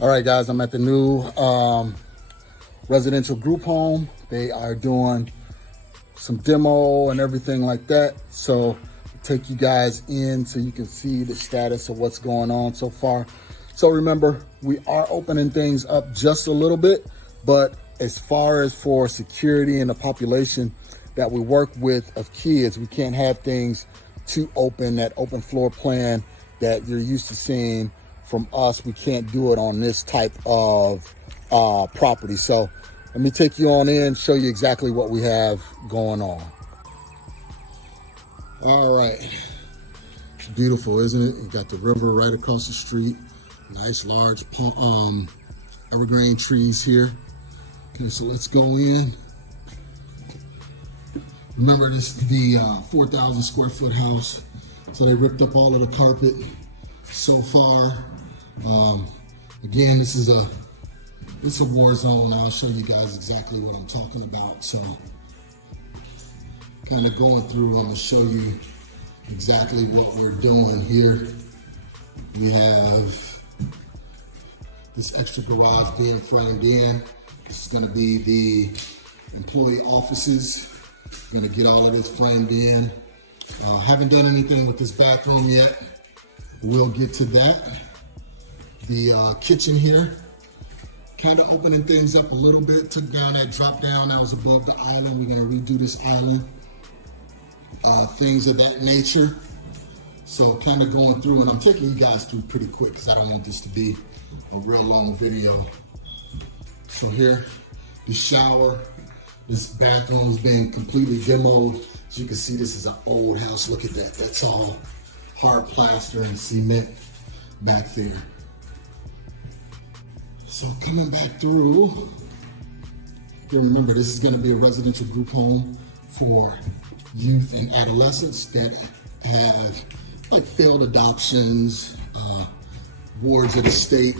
All right, guys, I'm at the new residential group home. They are doing some demo and everything like that. So I'll take you guys in so you can see the status of what's going on so far. So remember, we are opening things up just a little bit, but as far as for security and the population that we work with of kids, we can't have things too open, that open floor plan that you're used to seeing from us. We can't do it on this type of property. So let me take you on in, show you exactly what we have going on. All right, it's beautiful, isn't it? You got the river right across the street. Nice large evergreen trees here. Okay, so let's go in. Remember, this is the 4,000 square foot house. So they ripped up all of the carpet so far. Again, this is a war zone. I'll show you guys exactly what I'm talking about. So kind of going through, I'm gonna show you exactly what we're doing here. We have this extra garage being framed in. This is gonna be the employee offices. Gonna get all of this framed in. Haven't done anything with this bathroom yet. We'll get to that. The kitchen here, kind of opening things up a little bit. Took down that drop down that was above the island. We're gonna redo this island. Things of that nature. So kind of going through, and I'm taking you guys through pretty quick because I don't want this to be a real long video. So here, the shower. This bathroom is being completely demoed. As you can see, this is an old house. Look at that. That's all hard plaster and cement back there. So coming back through, you remember this is going to be a residential group home for youth and adolescents that have like failed adoptions, wards of the state.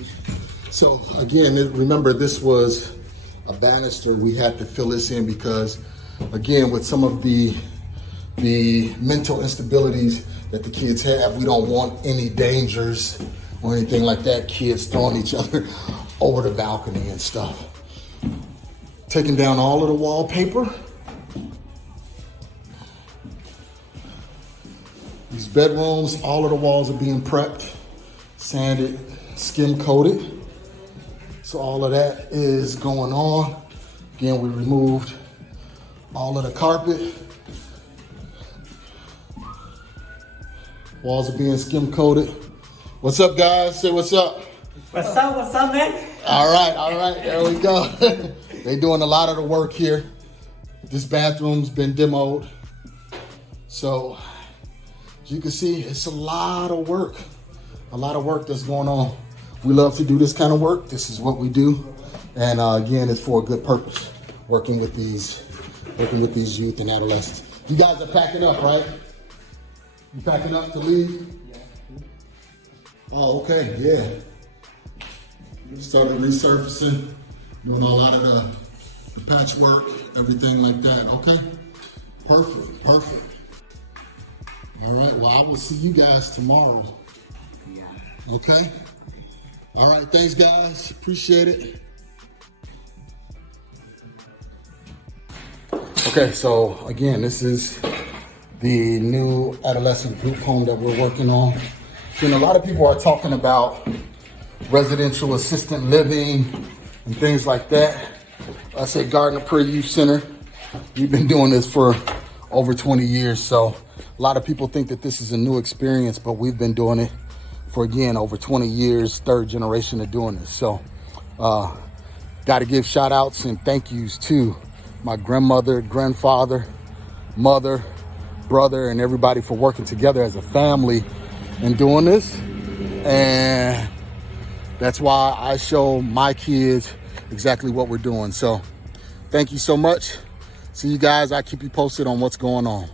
So again, remember this was a banister. We had to fill this in because, again, with some of the mental instabilities that the kids have, we don't want any dangers or anything like that. Kids throwing each other over the balcony and stuff. Taking down all of the wallpaper. These bedrooms, all of the walls are being prepped, sanded, skim coated. So all of that is going on. Again, we removed all of the carpet. Walls are being skim coated. What's up, guys? Say what's up. What's up, man? All right, there we go. They doing a lot of the work here. This bathroom's been demoed. So as you can see, it's a lot of work that's going on. We love to do this kind of work. This is what we do. And again, it's for a good purpose, working with these youth and adolescents. You guys are packing up, right? You packing up to leave? Yeah. Oh, okay, yeah. Started resurfacing, doing a lot of the patchwork, everything like that. Okay, perfect. All right, well, I will see you guys tomorrow. Yeah. Okay? All right, thanks, guys. Appreciate it. Okay, so again, this is the new adolescent group home that we're working on. And a lot of people are talking about residential assistant living and things like that. I said Gardner Prairie Youth Center. We've been doing this for over 20 years, so a lot of people think that this is a new experience, but we've been doing it for, again, over 20 years, third generation of doing this. So got to give shout outs and thank yous to my grandmother, grandfather, mother, brother, and everybody for working together as a family and doing this. And that's why I show my kids exactly what we're doing. So thank you so much. See you guys. I'll keep you posted on what's going on.